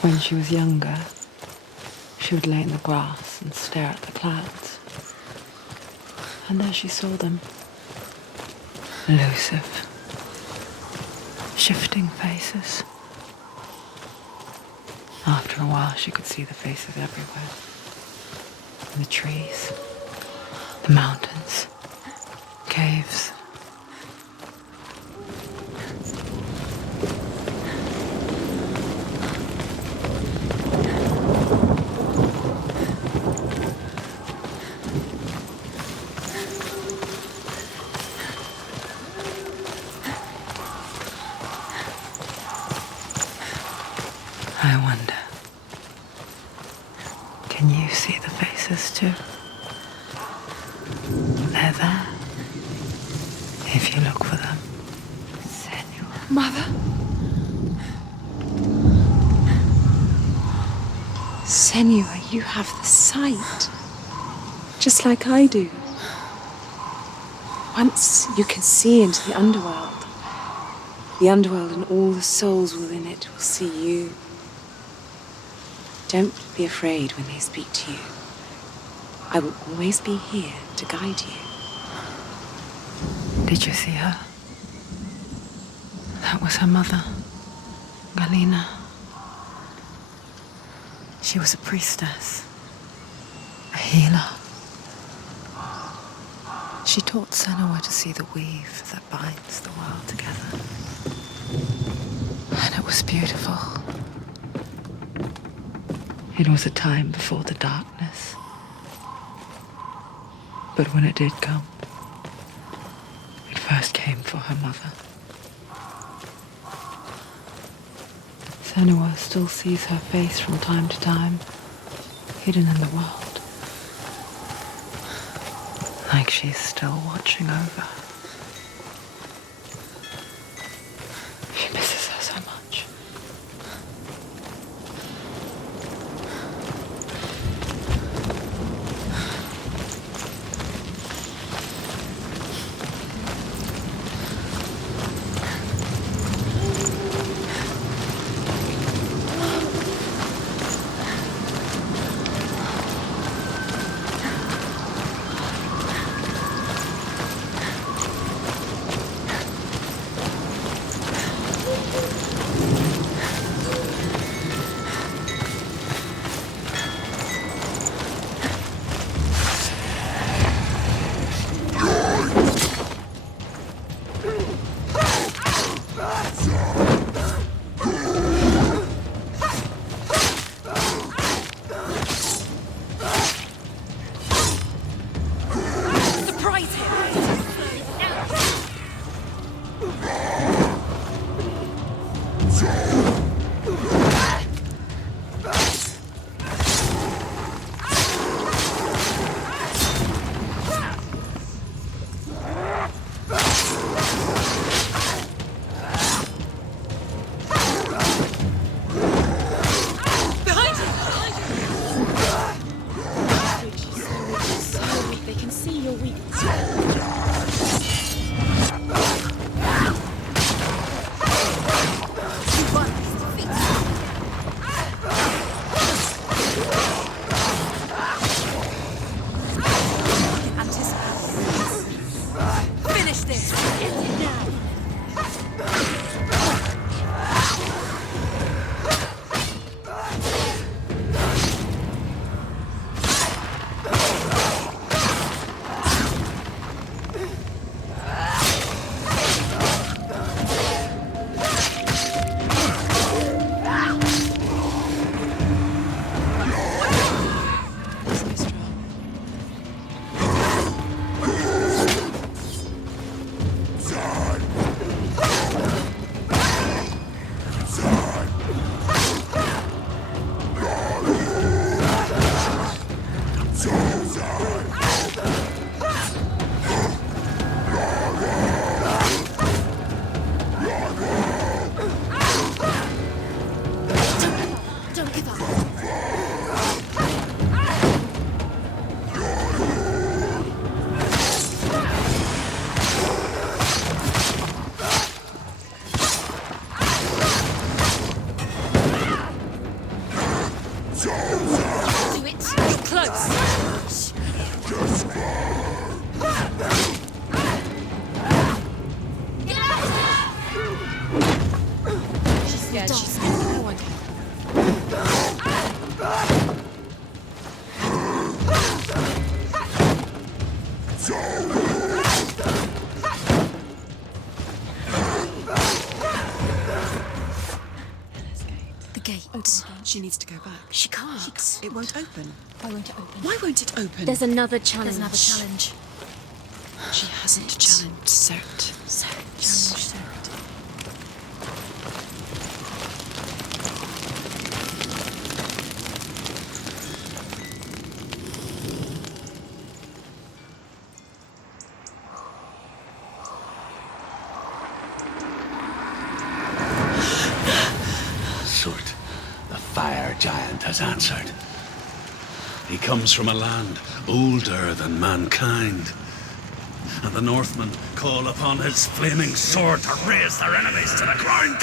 When she was younger, she would lay in the grass and stare at the clouds. And there she saw them. Elusive, shifting faces. After a while, she could see the faces everywhere. In the trees, the mountains, caves. I wonder, can you see the faces too? They're there, if you look for them. Senua. Mother? Senua, you have the sight, just like I do. Once you can see into the underworld and all the souls within it will see you. Don't be afraid when they speak to you. I will always be here to guide you. Did you see her? That was her mother, Melina. She was a priestess, a healer. She taught Senua to see the weave that binds the world together. And it was beautiful. It was a time before the darkness. But when it did come, it first came for her mother. Senua still sees her face from time to time, hidden in the world. Like she's still watching over her. She misses her so much. Run! scared. She's scared. No one can. The gate. Open again. She needs to go back. She can't. It won't open. Why won't it open? Why won't it open? There's another challenge. She hasn't challenged Surtr. Challenge Surtr. Surtr, the fire giant, has answered. He comes from a land older than mankind. And the Northmen call upon his flaming sword to raze their enemies to the ground.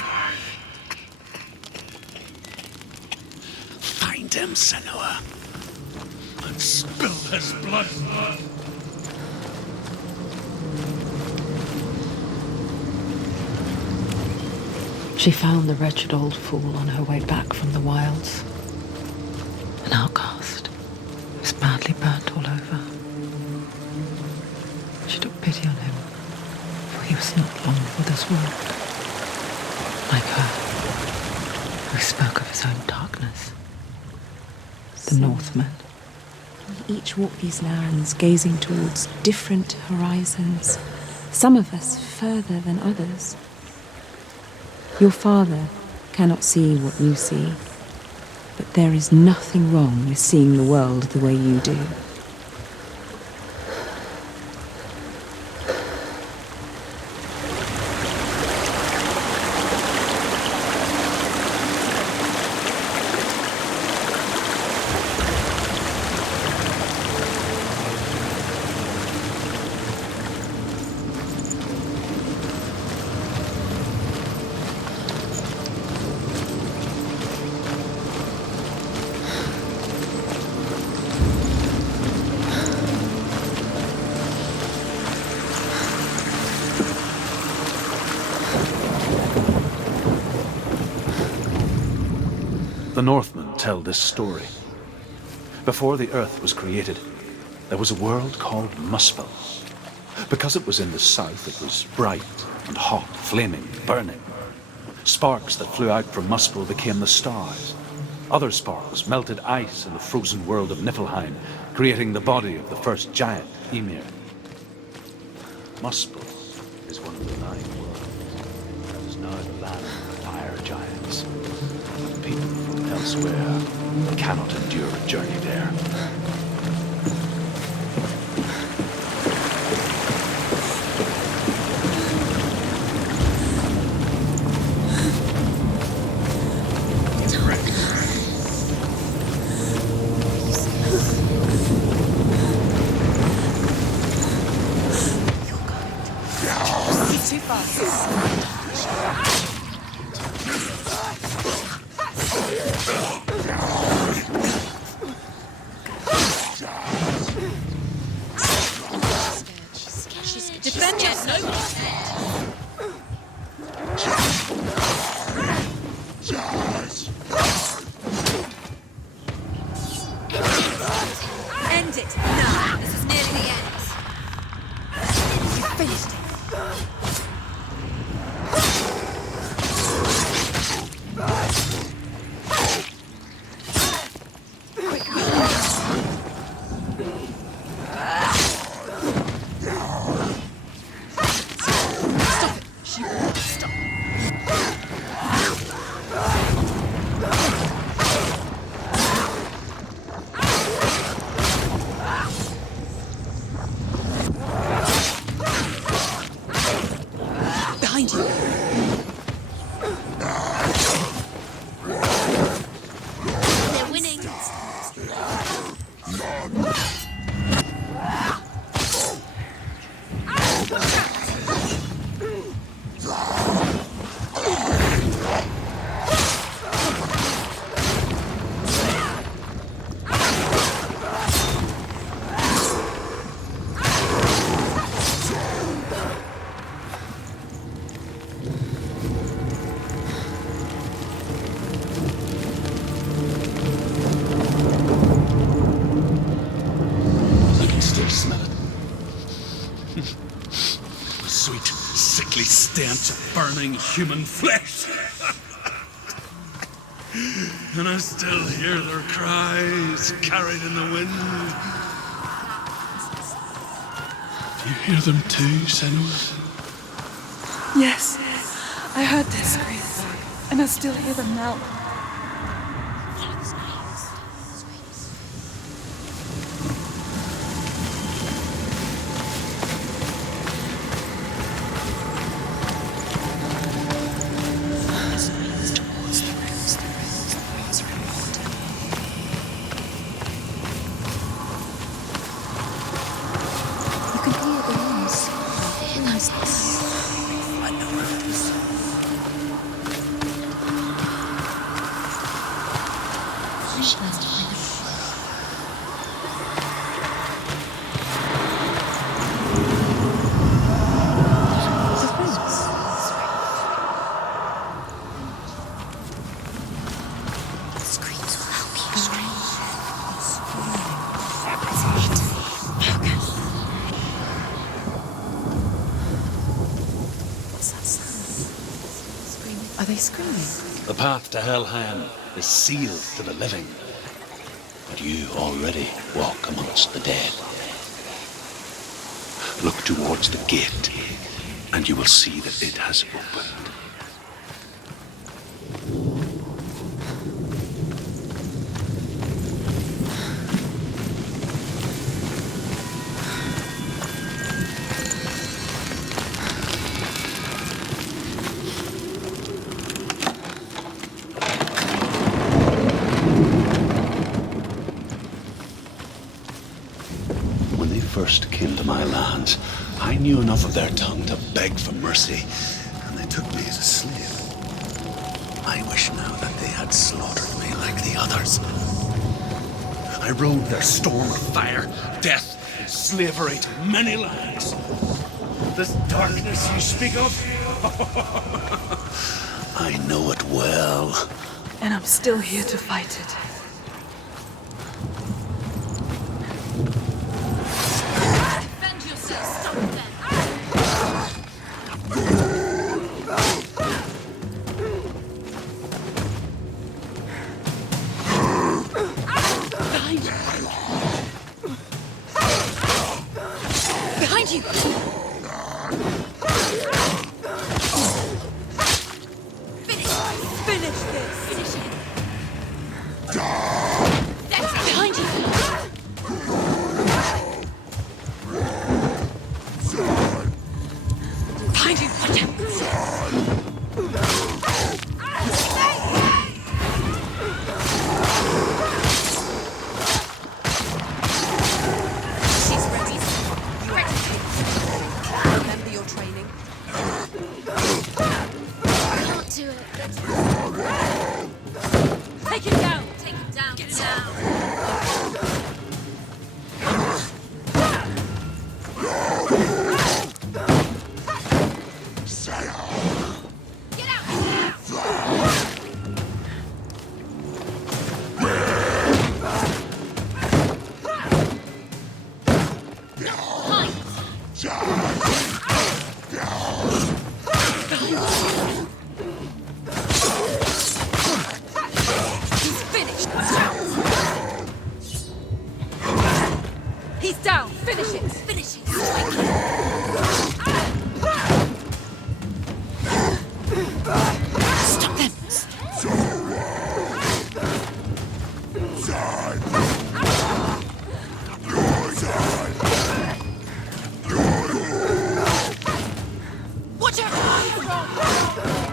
Find him, Senua, and spill his blood. She found the wretched old fool on her way back from the wilds. An outcast. He was badly burnt all over. She took pity on him, for he was not long for this world. Like her, who spoke of his own darkness. The Northmen. We each walk these lands, gazing towards different horizons, some of us further than others. Your father cannot see what you see, but there is nothing wrong with seeing the world the way you do. The Northmen tell this story. Before the earth was created, there was a world called Muspel. Because it was in the south, it was bright and hot, flaming, burning. Sparks that flew out from Muspel became the stars. Other sparks melted ice in the frozen world of Niflheim, creating the body of the first giant, Ymir. Muspel is one of the 9 worlds that is now the land of the fire giants. But people from elsewhere cannot endure a journey there. Too fast. Defend yourself. End it. No, this is nearly the end. You finished it. Behind you. They're winning. stench of burning human flesh. And I still hear their cries carried in the wind. You hear them too, Senua? Yes, I heard their screams, and I still hear them now. Are they screaming? The path to Helheim is sealed to the living. But you already walk amongst the dead. Look towards the gate, and you will see that it has opened. First came to my lands, I knew enough of their tongue to beg for mercy, and they took me as a slave. I wish now that they had slaughtered me like the others. I rode their storm of fire, death, and slavery to many lands. This darkness you speak of, I know it well. And I'm still here to fight it. Watch out!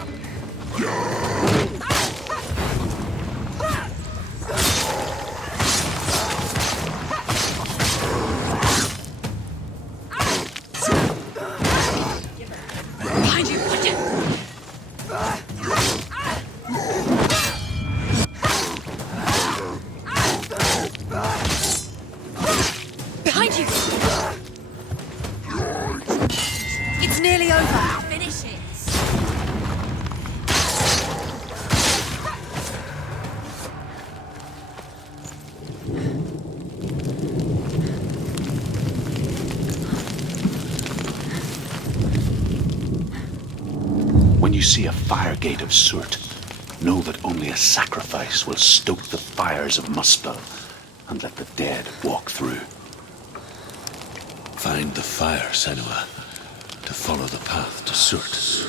you see a fire gate of Surtr, know that only a sacrifice will stoke the fires of Muspel and let the dead walk through. Find the fire, Senua, to follow the path to Surtr.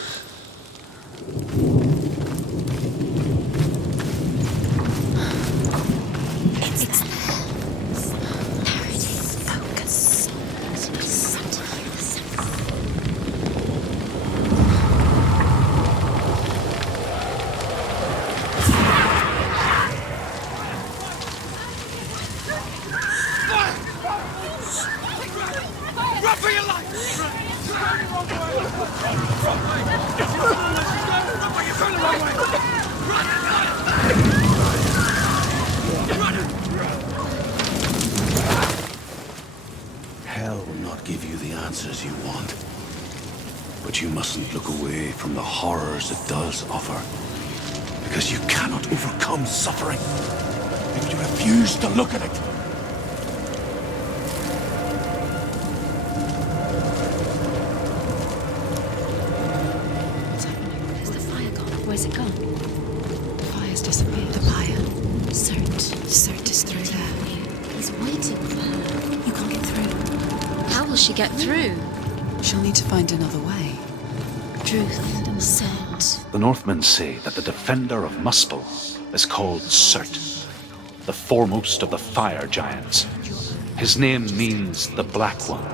Hell will not give you the answers you want. But you mustn't look away from the horrors it does offer. Because you cannot overcome suffering if you refuse to look at it. What's happening? Where's the fire gone? Where's it gone? The fire's disappeared. The fire. Surtr is through there. He's waiting for her. You can't get through. How will she get through? She'll need to find another way. Truth said. The Northmen say that the defender of Muspel is called Surtr, the foremost of the fire giants. His name means the Black One,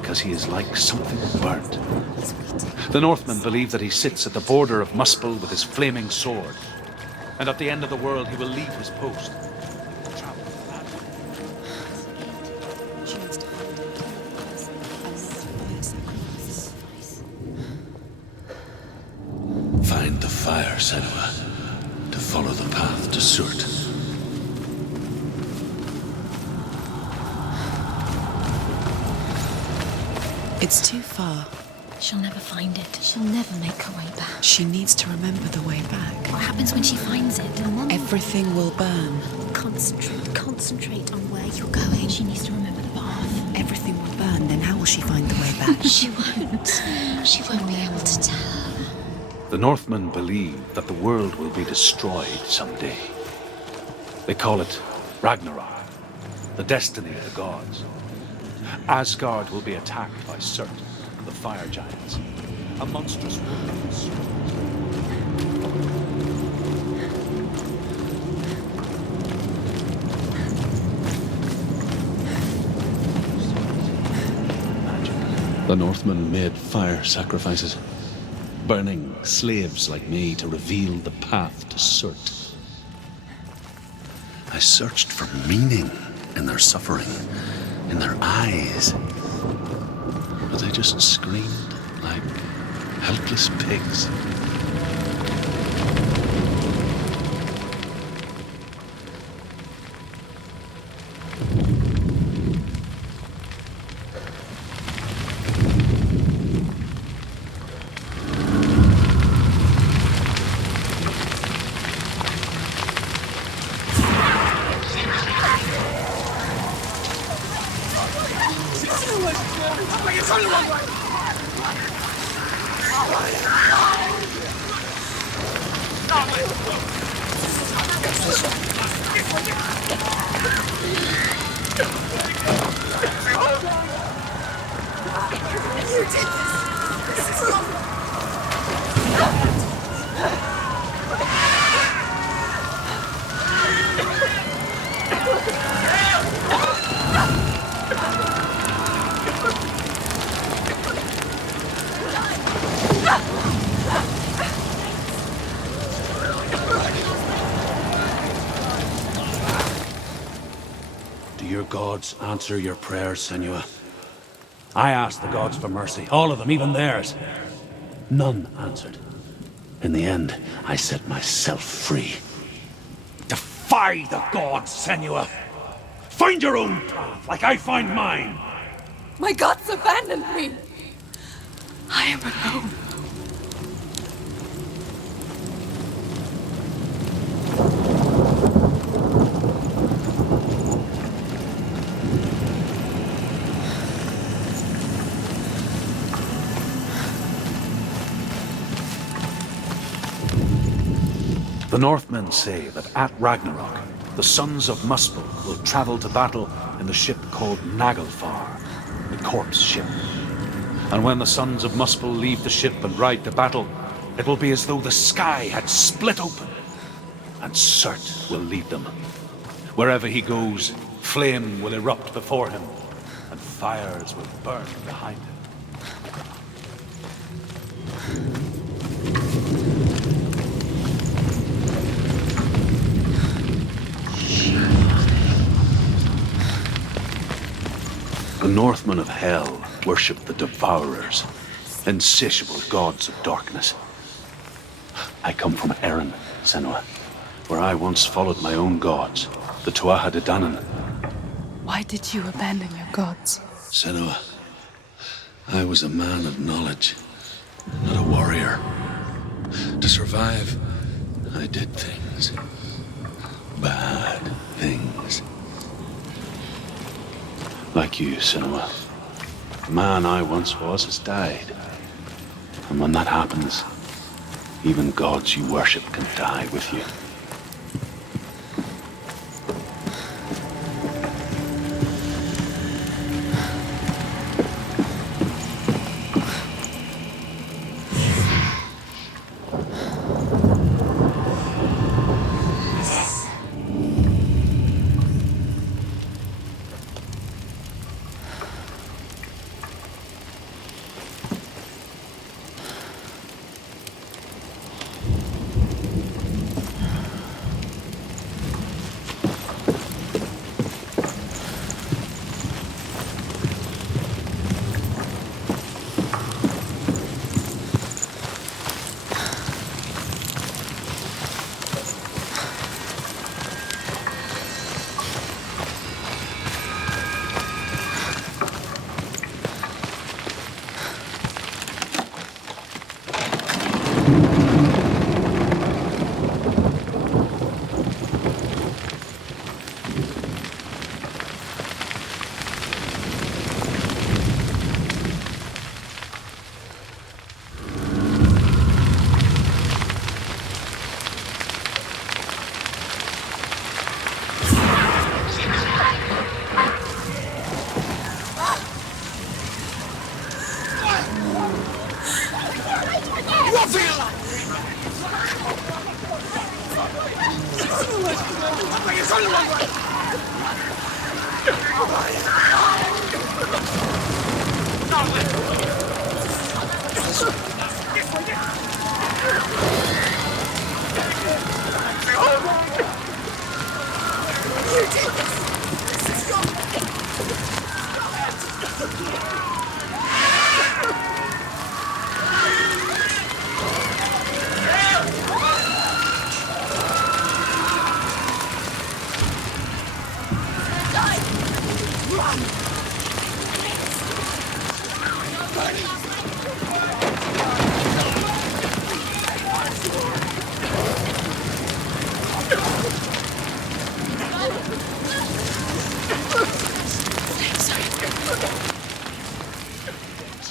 because he is like something burnt. The Northmen believe that he sits at the border of Muspel with his flaming sword, and at the end of the world he will leave his post. She needs to find it. Fire sacrifice. Find the fire, Senua, to follow the path to Surtr. It's too far. She'll never find it. She'll never make her way back. She needs to remember the way back. What happens when she finds it? And then Everything will burn. Concentrate on where you're going. She needs to remember the path. Everything will burn, then how will she find the way back? She won't. She won't be able to tell. The Northmen believe that the world will be destroyed someday. They call it Ragnarok, the destiny of the gods. Asgard will be attacked by Surtr and the fire giants. A monstrous wolf. The Northmen made fire sacrifices, burning slaves like me to reveal the path to Surtr. I searched for meaning in their suffering, in their eyes. But they just screamed like helpless pigs. Do your gods answer your prayers, Senua? I asked the gods for mercy, all of them, even theirs. None answered. In the end, I set myself free. Defy the gods, Senua! Find your own path, like I find mine! My gods abandoned me. I am alone. The Northmen say that at Ragnarok, the sons of Muspel will travel to battle in the ship called Naglfar, the corpse ship. And when the sons of Muspel leave the ship and ride to battle, it will be as though the sky had split open, and Surtr will lead them. Wherever he goes, flame will erupt before him, and fires will burn behind him. The Northmen of Hell worship the Devourers, insatiable gods of darkness. I come from Erin, Senua, where I once followed my own gods, the Tuatha De Danann. Why did you abandon your gods? Senua, I was a man of knowledge, not a warrior. To survive, I did things. Bad things. Like you, Senua. The man I once was has died. And when that happens, even gods you worship can die with you.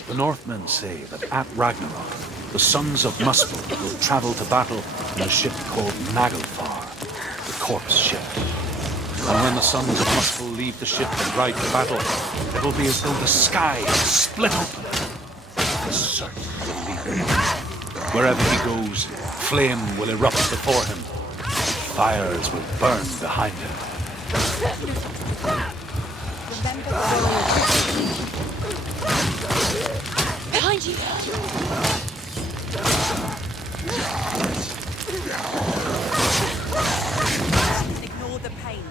The Northmen say that at Ragnarok, the sons of Muspel will travel to battle in a ship called Naglfar, the corpse ship. And when the sons of Muspel leave the ship and ride to battle, it will be as though the sky had split open. And Surtr will lead them. Wherever he goes, flame will erupt before him, and fires will burn behind him. Behind you! Ignore the pain.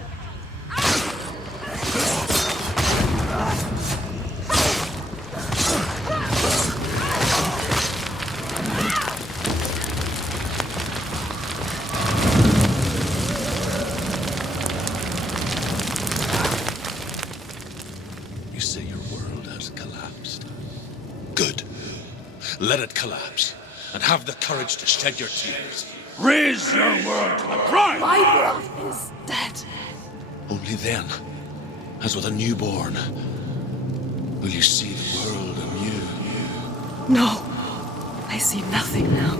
You say your world has collapsed. Good. Let it collapse, and have the courage to shed your tears. Raise your world to the prime! My world is dead. Only then, as with a newborn, will you see the world anew. No, I see nothing now.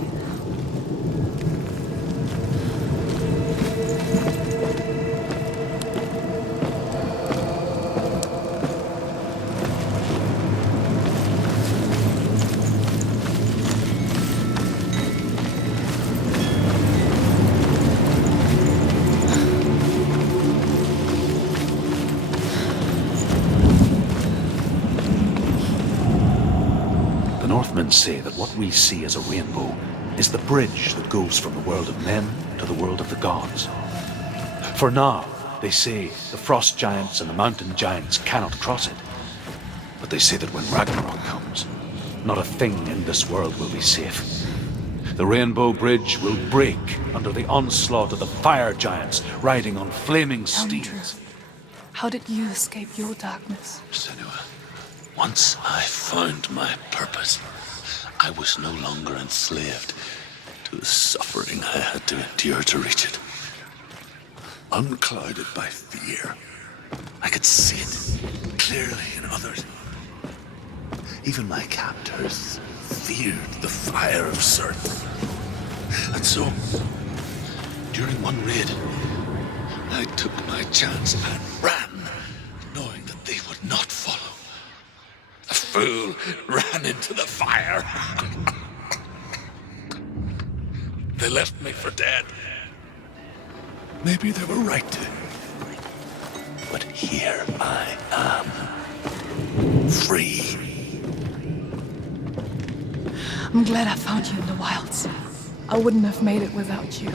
often say that what we see as a rainbow is the bridge that goes from the world of men to the world of the gods. For now, they say the frost giants and the mountain giants cannot cross it. But they say that when Ragnarok comes, not a thing in this world will be safe. The Rainbow Bridge will break under the onslaught of the fire giants riding on flaming Tell me steeds. truth. How did you escape your darkness? Senua, once I found my purpose, I was no longer enslaved to the suffering I had to endure to reach it. Unclouded by fear, I could see it clearly in others. Even my captors feared the fire of Surtr. And so, during one raid, I took my chance and ran, knowing that they would not follow. The fool ran into the fire. They left me for dead. Maybe they were right to. But here I am, free. I'm glad I found you in the wilds. I wouldn't have made it without you.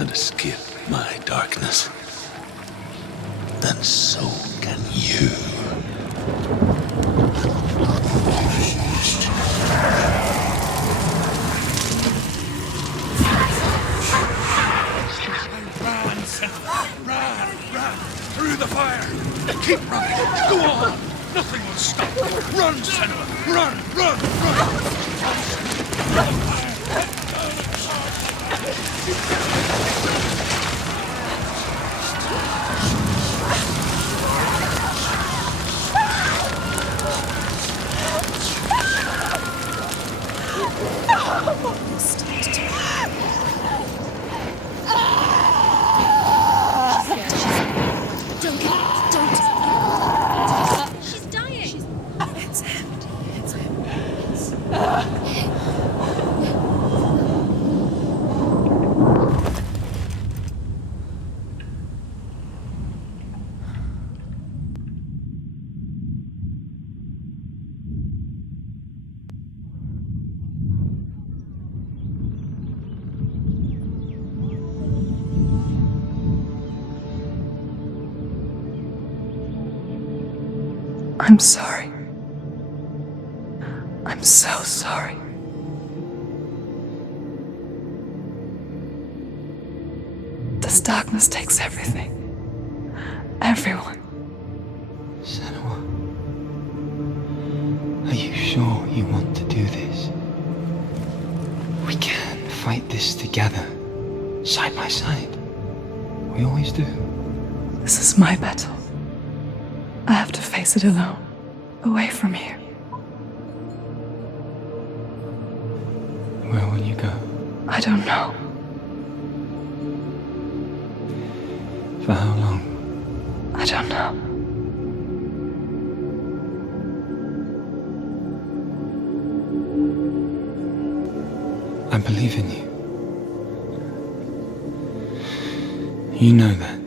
And escape my darkness, then so can you. Run through the fire. Keep running. Go on. Nothing will stop. Run, Senua. Run. She's dying. It's empty. It's empty. I'm sorry. I'm so sorry. This darkness takes everything. Everyone. Senua, are you sure you want to do this? We can fight this together, side by side. We always do. This is my battle. I have to face it alone, away from here. Where will you go? I don't know. For how long? I don't know. I believe in you. You know that.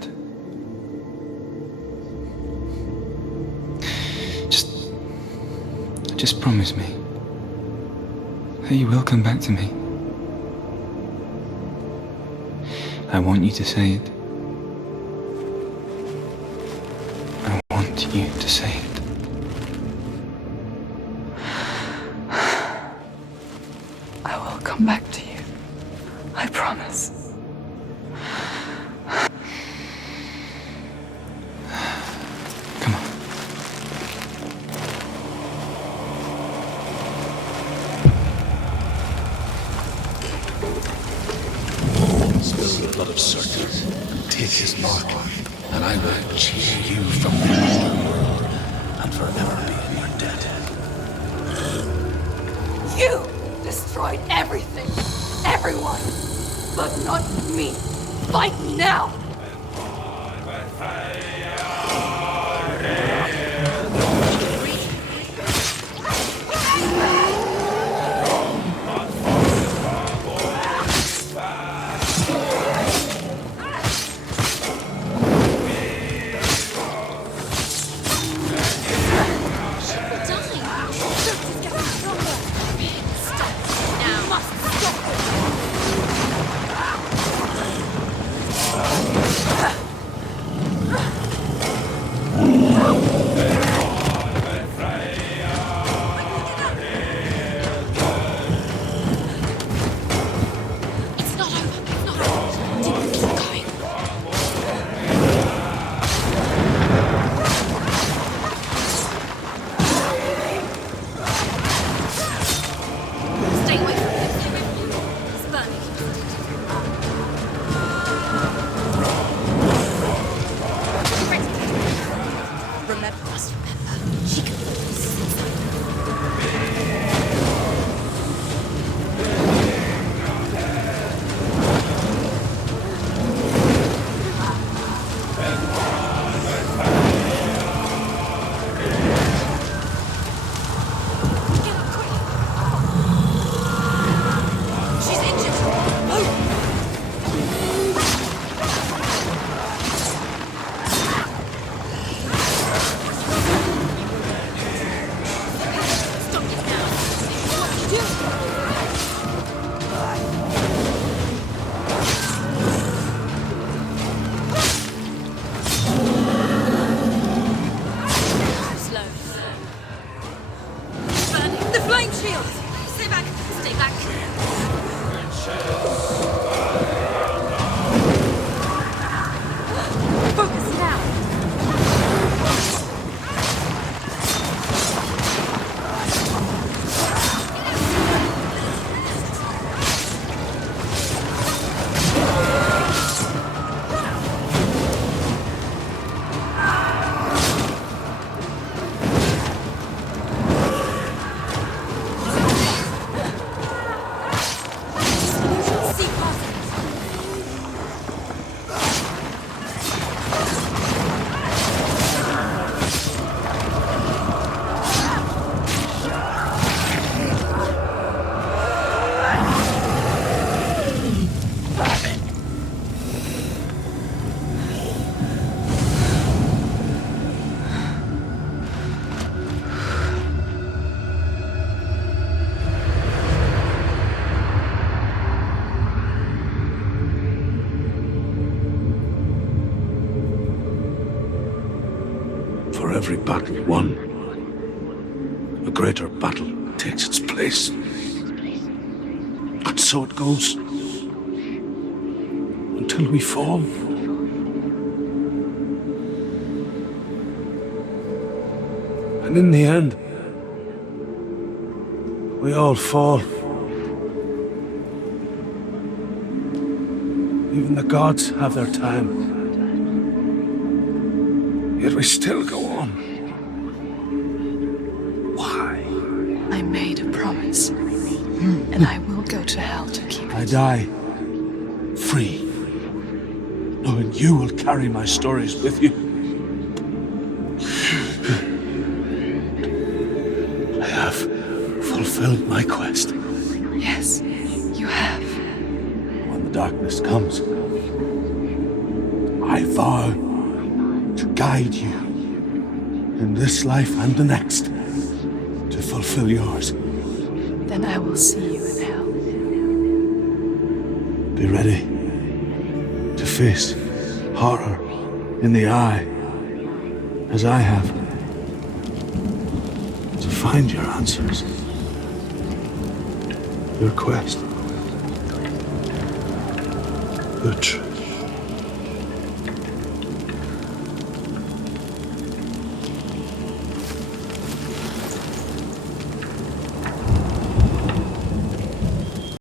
Just promise me that you will come back to me. I want you to say it. I want you to say it. I will come back to you. I promise. Come on. Spill the blood of Surtr, take his mark, and I will cheer you from the underworld and forever be in your debt. You destroyed everything, everyone, but not me. Fight me now! For every battle won, a greater battle takes its place. And so it goes. Until we fall. And in the end, we all fall. Even the gods have their time. Yet we still go on. Why? I made a promise, and I will go to hell to keep it. I die free, knowing you will carry my stories with you. I have fulfilled my quest. Yes, you have. When the darkness comes, I vow to guide you in this life and the next to to fulfill yours. Then I will see you in hell. Be ready to face horror in the eye, as I have. To find your answers. Your quest. The truth.